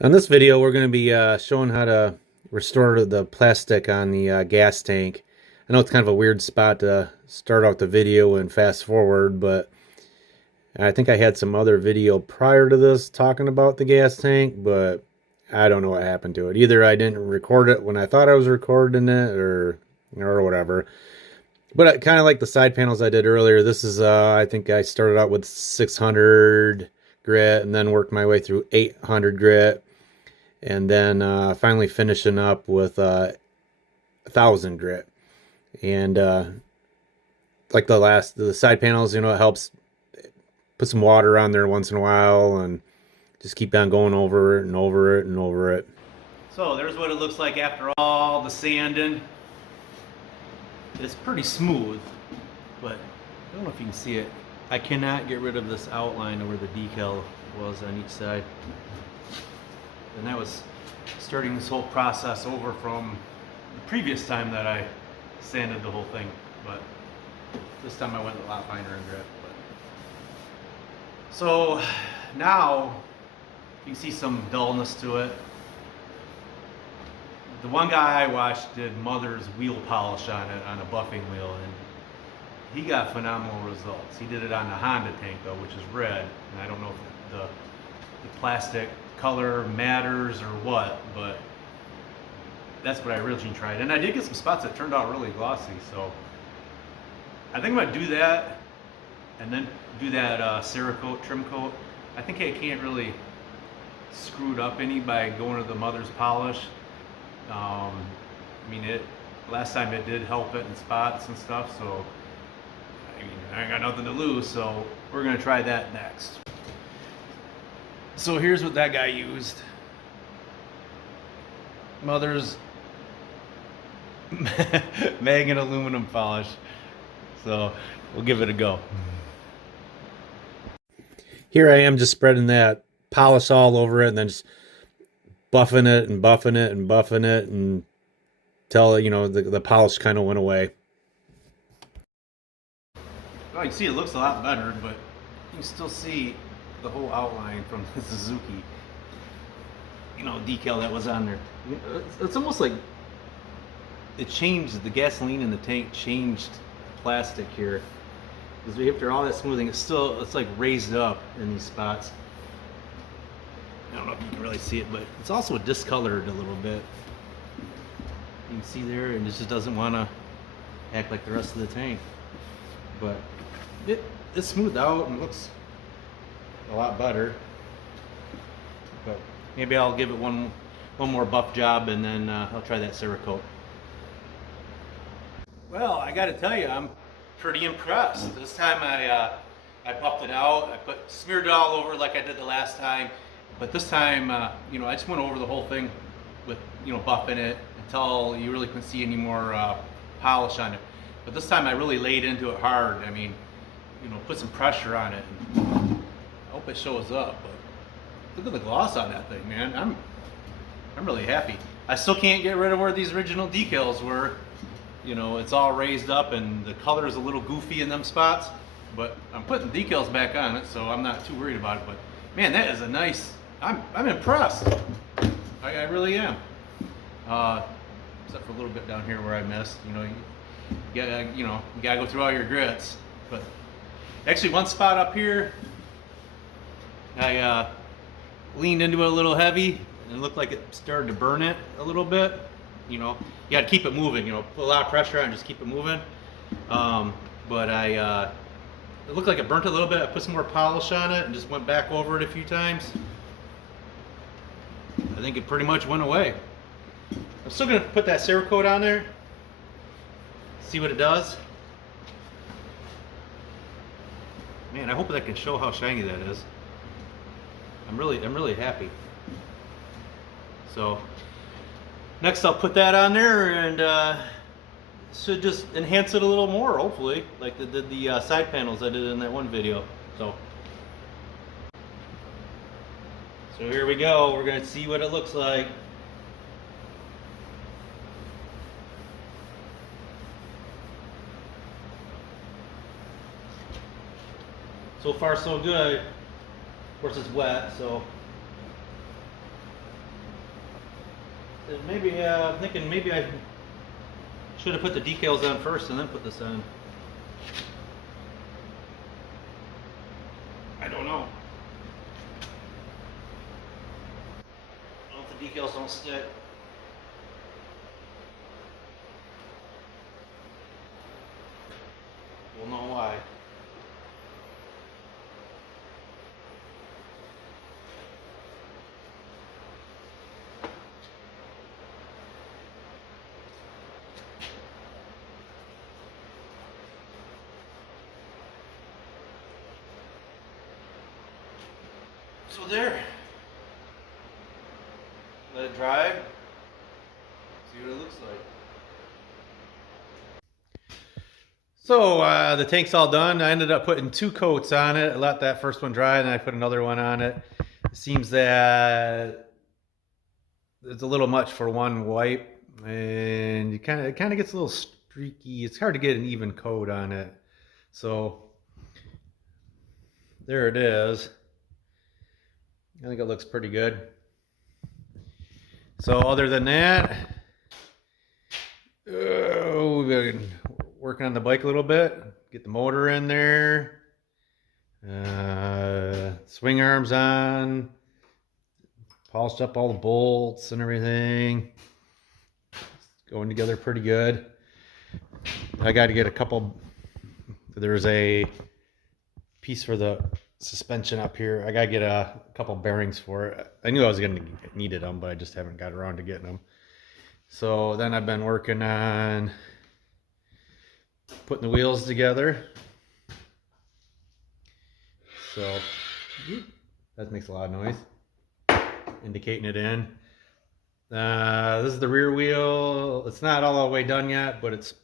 On this video, we're going to be showing how to restore the plastic on the gas tank. I know it's kind of a weird spot to start out the video and fast forward, but I think I had some other video prior to this talking about the gas tank, but I don't know what happened to it. Either I didn't record it when I thought I was recording it or whatever. But kind of like the side panels I did earlier, this is, I think I started out with 600 grit and then worked my way through 800 grit. And then finally finishing up with 1,000 grit. And like the side panels, it helps put some water on there once in a while and just keep on going over it and over it and over it. So there's what it looks like after all the sanding. It's pretty smooth, but I don't know if you can see it. I cannot get rid of this outline of where the decal was on each side. And that was starting this whole process over from the previous time that I sanded the whole thing, but this time I went a lot finer in grit. So now you can see some dullness to it. The one guy I watched did Mother's wheel polish on it on a buffing wheel, and he got phenomenal results. He did it on the Honda tank though, which is red, and I don't know if the plastic color matters or what, but that's what I originally tried. And I did get some spots that turned out really glossy, so I think I'm gonna do that and then do that Cerakote trim coat. I think I can't really screw it up any by going to the Mother's polish. I mean, last time it did help it in spots and stuff, so I mean, I ain't got nothing to lose, so we're gonna try that next. So here's what that guy used. Mother's mag and aluminum polish. So we'll give it a go. Here I am just spreading that polish all over it and then just buffing it and buffing it and buffing it until the polish kind of went away. Well, you can see it looks a lot better, but you can still see the whole outline from the Suzuki, decal that was on there. It's almost like it changed, the gasoline in the tank changed plastic here. Because after all that smoothing, it's like raised up in these spots. I don't know if you can really see it, but it's also discolored a little bit. You can see there, and it just doesn't want to act like the rest of the tank. But it's smoothed out and looks a lot better, but maybe I'll give it one more buff job and then I'll try that Cerakote. Well, I got to tell you, I'm pretty impressed. This time I buffed it out. I smeared it all over like I did the last time, but this time I just went over the whole thing with buffing it until you really couldn't see any more polish on it. But this time I really laid into it hard. I mean, put some pressure on it. I hope it shows up, but look at the gloss on that thing, man. I'm really happy. I still can't get rid of where these original decals were. It's all raised up and the color is a little goofy in them spots, but I'm putting decals back on it, so I'm not too worried about it. But man, that is a nice, I'm impressed. I really am. Except for a little bit down here where I missed. You gotta go through all your grits. But actually one spot up here, I leaned into it a little heavy and it looked like it started to burn it a little bit. You got to keep it moving, put a lot of pressure on and just keep it moving. But it looked like it burnt a little bit. I put some more polish on it and just went back over it a few times. I think it pretty much went away. I'm still going to put that Cerakote on there, see what it does. Man, I hope that can show how shiny that is. I'm really happy. So next I'll put that on there and should just enhance it a little more, hopefully, like the side panels I did in that one video. So here we go. We're gonna see what it looks like. So far so good. Of course it's wet, so Maybe I'm thinking maybe I should have put the decals on first and then put this on. I don't know. I don't know if the decals don't stick. We'll know why. So there. Let it dry. See what it looks like. So the tank's all done. I ended up putting 2 coats on it. I let that first one dry and I put another one on it. It seems that it's a little much for one wipe, and it kind of gets a little streaky. It's hard to get an even coat on it. So there it is. I think it looks pretty good. So other than that, we've been working on the bike a little bit. Get the motor in there. Swing arms on. Polished up all the bolts and everything. It's going together pretty good. I got to get a couple. There's a piece for the suspension up here. I got to get a couple bearings for it. I knew I was going to needed them, but I just haven't got around to getting them. So then I've been working on putting the wheels together. So that makes a lot of noise, indicating it in. This is the rear wheel. It's not all the way done yet, but it's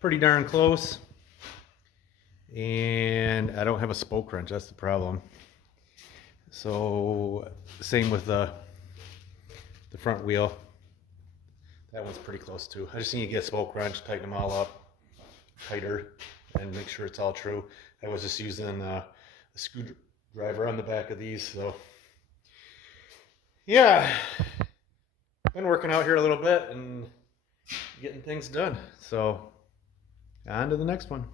pretty darn close. And I don't have a spoke wrench, that's the problem. So same with the front wheel. That one's pretty close too. I just need to get a spoke wrench, tighten them all up tighter, and make sure it's all true. I was just using a screwdriver on the back of these. So yeah, been working out here a little bit and getting things done. So on to the next one.